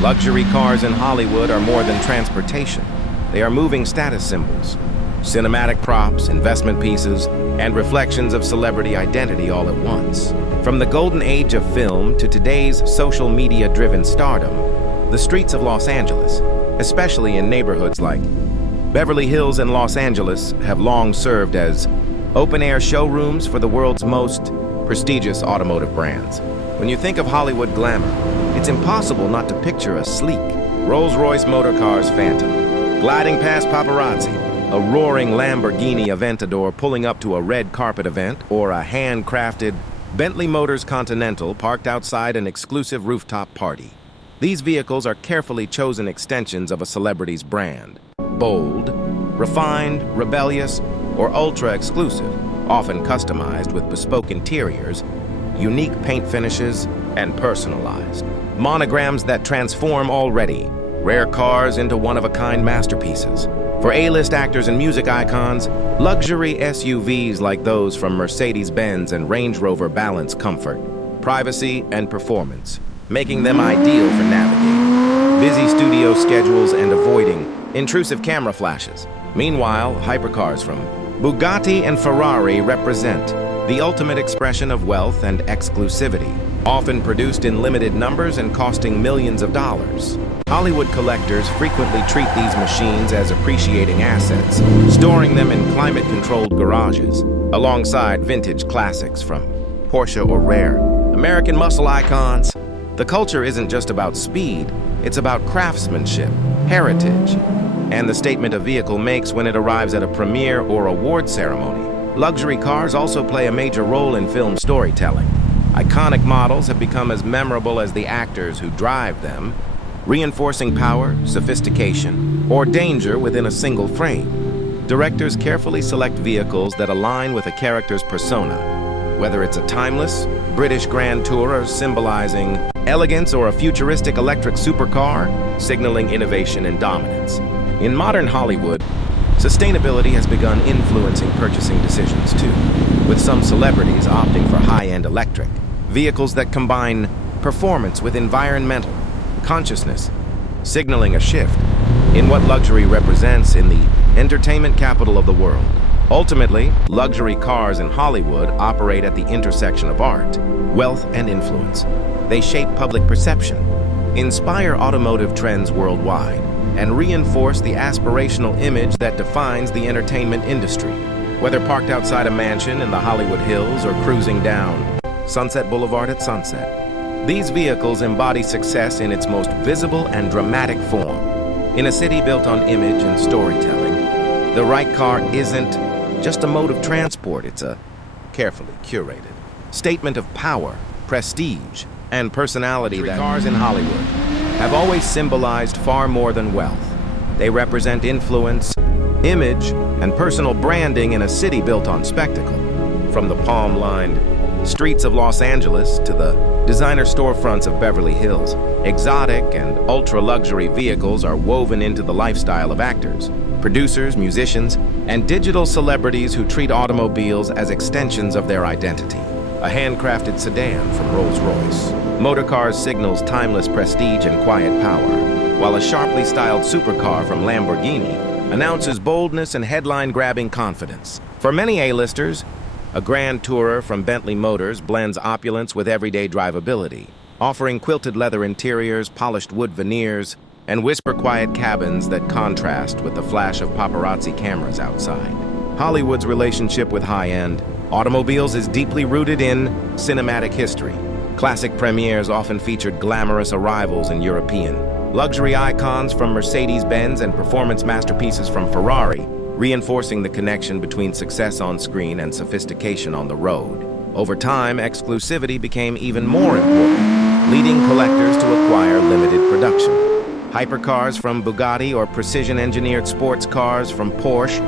Luxury cars in Hollywood are more than transportation. They are moving status symbols, cinematic props, investment pieces, and reflections of celebrity identity all at once. From the golden age of film to today's social media-driven stardom, the streets of Los Angeles, especially in neighborhoods like Beverly Hills and Los Angeles, have long served as open-air showrooms for the world's most prestigious automotive brands. When you think of Hollywood glamour, it's impossible not to picture a sleek Rolls-Royce Motorcars Phantom, gliding past paparazzi, a roaring Lamborghini Aventador pulling up to a red carpet event, or a handcrafted Bentley Motors Continental parked outside an exclusive rooftop party. These vehicles are carefully chosen extensions of a celebrity's brand. Bold, refined, rebellious, or ultra-exclusive, often customized with bespoke interiors, unique paint finishes, and personalized monograms that transform already rare cars into one-of-a-kind masterpieces. For A-list actors and music icons, luxury SUVs like those from Mercedes-Benz and Range Rover balance comfort, privacy, and performance, making them ideal for navigating busy studio schedules and avoiding intrusive camera flashes. Meanwhile, hypercars from Bugatti and Ferrari represent the ultimate expression of wealth and exclusivity, often produced in limited numbers and costing millions of dollars. Hollywood collectors frequently treat these machines as appreciating assets, storing them in climate-controlled garages, alongside vintage classics from Porsche or Rare. American muscle icons. The culture isn't just about speed, it's about craftsmanship, heritage, and the statement a vehicle makes when it arrives at a premiere or award ceremony. Luxury cars also play a major role in film storytelling. Iconic models have become as memorable as the actors who drive them, reinforcing power, sophistication, or danger within a single frame. Directors carefully select vehicles that align with a character's persona, whether it's a timeless British Grand Tourer symbolizing elegance or a futuristic electric supercar signaling innovation and dominance. In modern Hollywood, sustainability has begun influencing purchasing decisions too, with some celebrities opting for high-end electric vehicles that combine performance with environmental consciousness, signaling a shift in what luxury represents in the entertainment capital of the world. Ultimately, luxury cars in Hollywood operate at the intersection of art, wealth, and influence. They shape public perception, inspire automotive trends worldwide, and reinforce the aspirational image that defines the entertainment industry. Whether parked outside a mansion in the Hollywood Hills or cruising down Sunset Boulevard at sunset, these vehicles embody success in its most visible and dramatic form. In a city built on image and storytelling, the right car isn't just a mode of transport, it's a carefully curated statement of power, prestige, and personality. That cars in Hollywood have always symbolized far more than wealth. They represent influence, image, and personal branding in a city built on spectacle. From the palm-lined streets of Los Angeles to the designer storefronts of Beverly Hills, exotic and ultra-luxury vehicles are woven into the lifestyle of actors, producers, musicians, and digital celebrities who treat automobiles as extensions of their identity. A handcrafted sedan from Rolls-Royce Motorcars signals timeless prestige and quiet power, while a sharply styled supercar from Lamborghini announces boldness and headline-grabbing confidence. For many A-listers, a Grand Tourer from Bentley Motors blends opulence with everyday drivability, offering quilted leather interiors, polished wood veneers, and whisper-quiet cabins that contrast with the flash of paparazzi cameras outside. Hollywood's relationship with high-end automobiles is deeply rooted in cinematic history. Classic premieres often featured glamorous arrivals in European luxury icons from Mercedes-Benz and performance masterpieces from Ferrari, reinforcing the connection between success on screen and sophistication on the road. Over time, exclusivity became even more important, leading collectors to acquire limited production. Hypercars from Bugatti or precision-engineered sports cars from Porsche,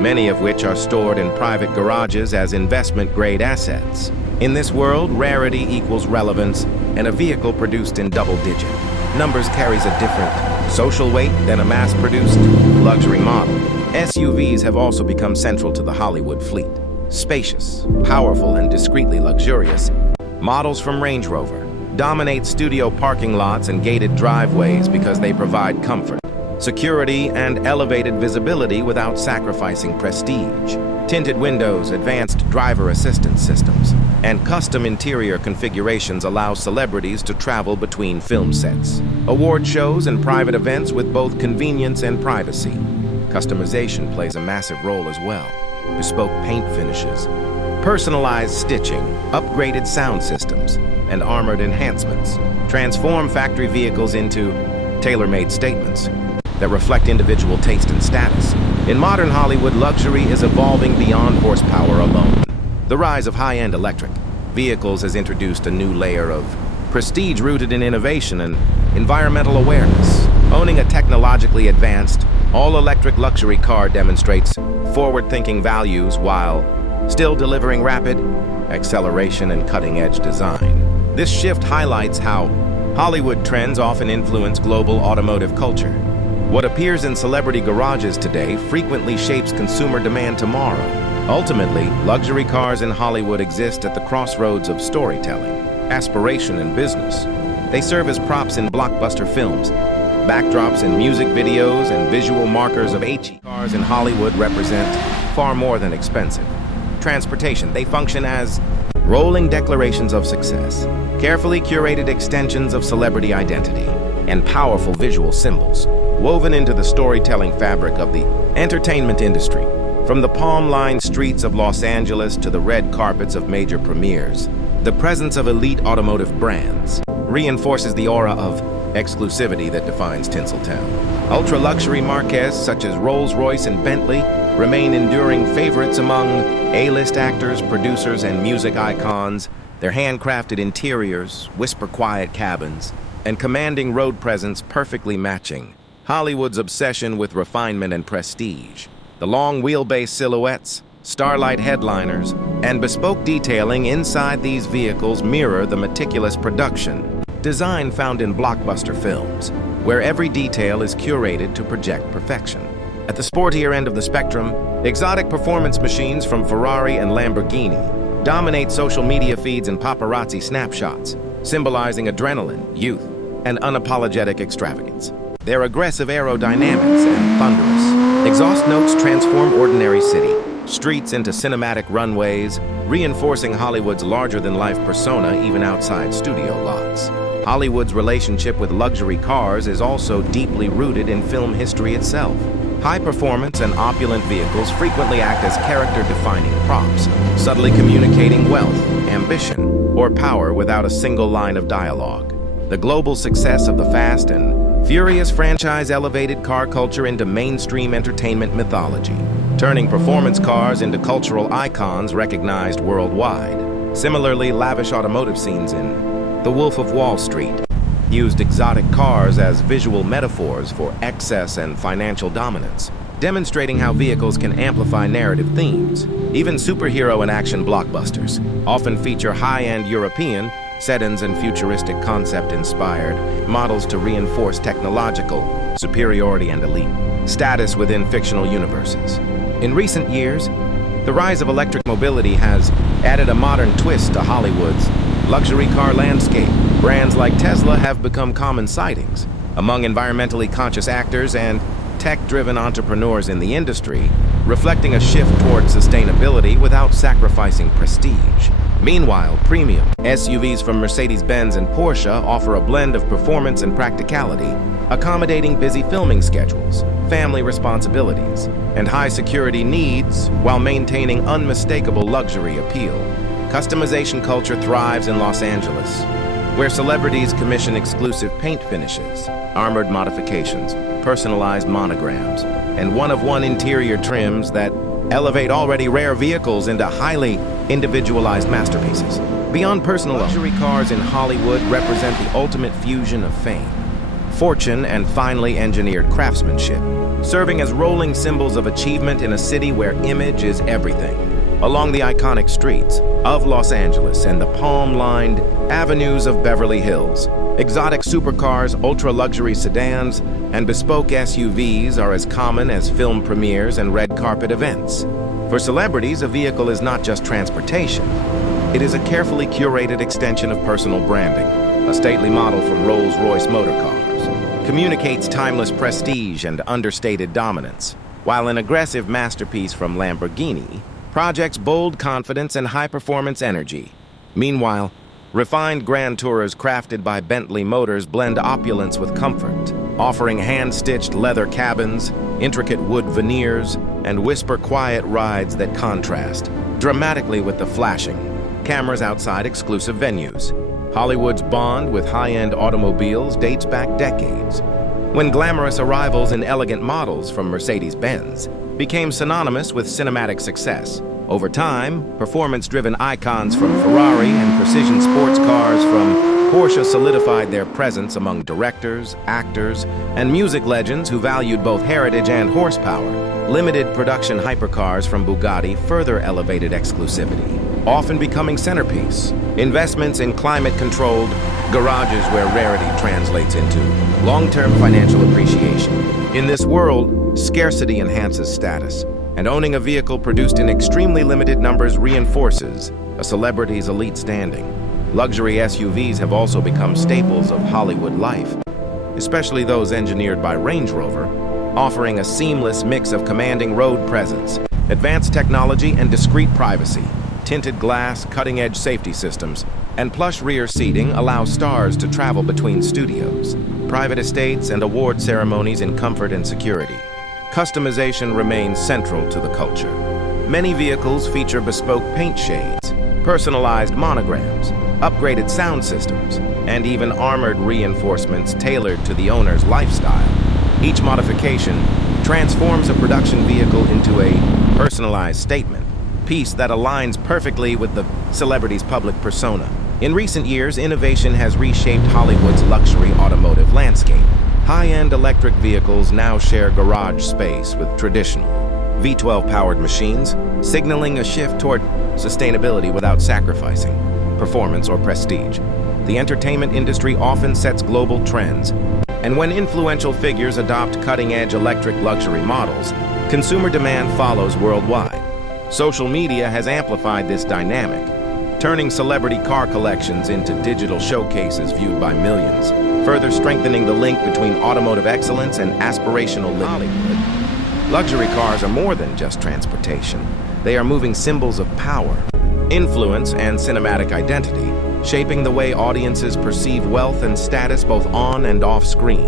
many of which are stored in private garages as investment-grade assets. In this world, rarity equals relevance, and a vehicle produced in double-digit numbers carries a different social weight than a mass-produced luxury model. SUVs have also become central to the Hollywood fleet. Spacious, powerful, and discreetly luxurious, models from Range Rover, dominate studio parking lots and gated driveways because they provide comfort, security, and elevated visibility without sacrificing prestige. Tinted windows, advanced driver assistance systems, and custom interior configurations allow celebrities to travel between film sets, award shows, and private events with both convenience and privacy. Customization plays a massive role as well. Bespoke paint finishes, personalized stitching, upgraded sound systems, and armored enhancements transform factory vehicles into tailor-made statements that reflect individual taste and status. In modern Hollywood, luxury is evolving beyond horsepower alone. The rise of high-end electric vehicles has introduced a new layer of prestige rooted in innovation and environmental awareness. Owning a technologically advanced, all-electric luxury car demonstrates forward-thinking values while still delivering rapid acceleration and cutting-edge design. This shift highlights how Hollywood trends often influence global automotive culture. What appears in celebrity garages today frequently shapes consumer demand tomorrow. Ultimately, luxury cars in Hollywood exist at the crossroads of storytelling, aspiration, and business. They serve as props in blockbuster films, backdrops in music videos, and visual markers of HE. Cars in Hollywood represent far more than expensive transportation. They function as rolling declarations of success, carefully curated extensions of celebrity identity, and powerful visual symbols woven into the storytelling fabric of the entertainment industry. From the palm-lined streets of Los Angeles to the red carpets of major premieres, the presence of elite automotive brands reinforces the aura of exclusivity that defines Tinseltown. Ultra-luxury marques such as Rolls-Royce and Bentley remain enduring favorites among A-list actors, producers, and music icons. Their handcrafted interiors, whisper-quiet cabins, and commanding road presence perfectly matching Hollywood's obsession with refinement and prestige. The long wheelbase silhouettes, starlight headliners, and bespoke detailing inside these vehicles mirror the meticulous production design found in blockbuster films, where every detail is curated to project perfection. At the sportier end of the spectrum, exotic performance machines from Ferrari and Lamborghini dominate social media feeds and paparazzi snapshots, symbolizing adrenaline, youth, and unapologetic extravagance. Their aggressive aerodynamics and thunderous exhaust notes transform ordinary city streets into cinematic runways, reinforcing Hollywood's larger-than-life persona even outside studio lots. Hollywood's relationship with luxury cars is also deeply rooted in film history itself. High-performance and opulent vehicles frequently act as character-defining props, subtly communicating wealth, ambition, or power without a single line of dialogue. The global success of the Fast and Furious franchise elevated car culture into mainstream entertainment mythology, turning performance cars into cultural icons recognized worldwide. Similarly, lavish automotive scenes in The Wolf of Wall Street used exotic cars as visual metaphors for excess and financial dominance, demonstrating how vehicles can amplify narrative themes. Even superhero and action blockbusters often feature high-end European sedans and futuristic concept-inspired models to reinforce technological superiority and elite status within fictional universes. In recent years, the rise of electric mobility has added a modern twist to Hollywood's luxury car landscape. Brands like Tesla have become common sightings among environmentally conscious actors and tech-driven entrepreneurs in the industry, reflecting a shift toward sustainability without sacrificing prestige. Meanwhile, premium SUVs from Mercedes-Benz and Porsche offer a blend of performance and practicality, accommodating busy filming schedules, family responsibilities, and high-security needs while maintaining unmistakable luxury appeal. Customization culture thrives in Los Angeles, where celebrities commission exclusive paint finishes, armored modifications, personalized monograms, and one-of-one interior trims that elevate already rare vehicles into highly individualized masterpieces. Beyond personal luxury cars in Hollywood represent the ultimate fusion of fame, fortune, and finely engineered craftsmanship, serving as rolling symbols of achievement in a city where image is everything. Along the iconic streets of Los Angeles and the palm-lined avenues of Beverly Hills, exotic supercars, ultra-luxury sedans, and bespoke SUVs are as common as film premieres and red carpet events. For celebrities, a vehicle is not just transportation. It is a carefully curated extension of personal branding, a stately model from Rolls-Royce Motor Cars, communicates timeless prestige and understated dominance, while an aggressive masterpiece from Lamborghini projects bold confidence and high-performance energy. Meanwhile, refined Grand Tourers crafted by Bentley Motors blend opulence with comfort, offering hand-stitched leather cabins, intricate wood veneers, and whisper-quiet rides that contrast dramatically with the flashing cameras outside exclusive venues. Hollywood's bond with high-end automobiles dates back decades, when glamorous arrivals in elegant models from Mercedes-Benz became synonymous with cinematic success. Over time, performance-driven icons from Ferrari and precision sports cars from Porsche solidified their presence among directors, actors, and music legends who valued both heritage and horsepower. Limited production hypercars from Bugatti further elevated exclusivity, often becoming centerpiece. Investments in climate-controlled garages where rarity translates into long-term financial appreciation. In this world, scarcity enhances status, and owning a vehicle produced in extremely limited numbers reinforces a celebrity's elite standing. Luxury SUVs have also become staples of Hollywood life, especially those engineered by Range Rover, offering a seamless mix of commanding road presence, advanced technology, and discreet privacy. Tinted glass, cutting-edge safety systems, and plush rear seating allow stars to travel between studios, private estates, and award ceremonies in comfort and security. Customization remains central to the culture. Many vehicles feature bespoke paint shades, personalized monograms, upgraded sound systems, and even armored reinforcements tailored to the owner's lifestyle. Each modification transforms a production vehicle into a personalized statement, piece that aligns perfectly with the celebrity's public persona. In recent years, innovation has reshaped Hollywood's luxury automotive landscape. High-end electric vehicles now share garage space with traditional V12-powered machines, signaling a shift toward sustainability without sacrificing performance or prestige. The entertainment industry often sets global trends, and when influential figures adopt cutting-edge electric luxury models, consumer demand follows worldwide. Social media has amplified this dynamic, turning celebrity car collections into digital showcases viewed by millions, further strengthening the link between automotive excellence and aspirational living. Hollywood. Luxury cars are more than just transportation. They are moving symbols of power, influence, and cinematic identity, shaping the way audiences perceive wealth and status both on and off screen.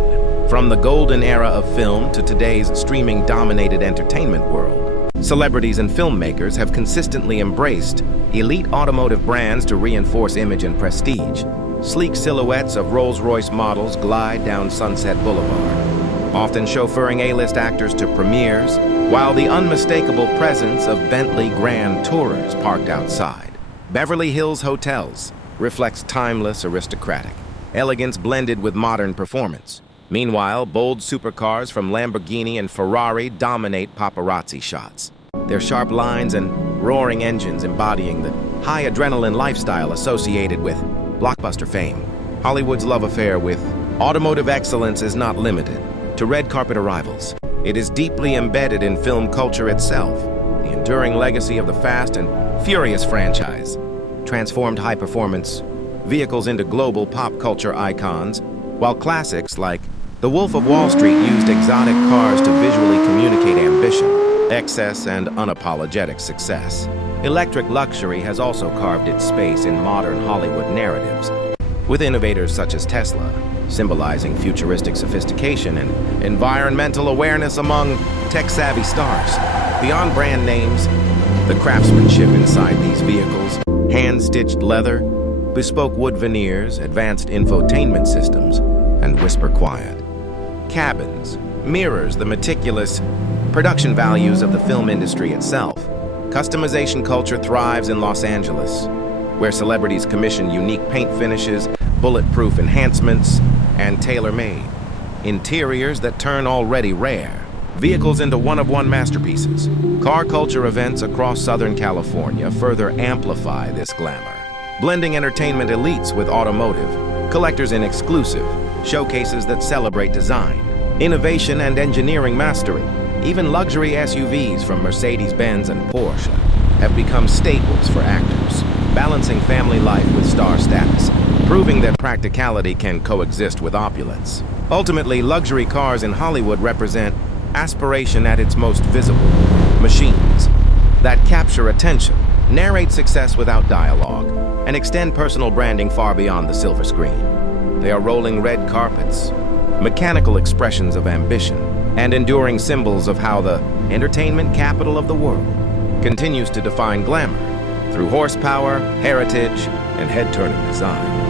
From the golden era of film to today's streaming-dominated entertainment world, celebrities and filmmakers have consistently embraced elite automotive brands to reinforce image and prestige. Sleek silhouettes of Rolls-Royce models glide down Sunset Boulevard, often chauffeuring A-list actors to premieres, while the unmistakable presence of Bentley Grand Tourers parked outside Beverly Hills hotels reflects timeless aristocratic elegance blended with modern performance. Meanwhile, bold supercars from Lamborghini and Ferrari dominate paparazzi shots, their sharp lines and roaring engines embodying the high adrenaline lifestyle associated with blockbuster fame. Hollywood's love affair with automotive excellence is not limited to red carpet arrivals. It is deeply embedded in film culture itself. The enduring legacy of the Fast and Furious franchise transformed high-performance vehicles into global pop culture icons, while classics like The Wolf of Wall Street used exotic cars to visually communicate ambition, excess, and unapologetic success. Electric luxury has also carved its space in modern Hollywood narratives, with innovators such as Tesla, symbolizing futuristic sophistication and environmental awareness among tech-savvy stars. Beyond brand names, the craftsmanship inside these vehicles, hand-stitched leather, bespoke wood veneers, advanced infotainment systems, and whisper quiet cabins mirrors the meticulous production values of the film industry itself. Customization culture thrives in Los Angeles, where celebrities commission unique paint finishes, bulletproof enhancements, and tailor-made interiors that turn already rare vehicles into one-of-one masterpieces. Car culture events across Southern California further amplify this glamour, blending entertainment elites with automotive collectors in exclusive showcases that celebrate design, innovation, and engineering mastery. Even luxury SUVs from Mercedes-Benz and Porsche have become staples for actors, balancing family life with star status. proving that practicality can coexist with opulence. Ultimately, luxury cars in Hollywood represent aspiration at its most visible. Machines that capture attention, narrate success without dialogue, and extend personal branding far beyond the silver screen. They are rolling red carpets, mechanical expressions of ambition, and enduring symbols of how the entertainment capital of the world continues to define glamour through horsepower, heritage, and head-turning design.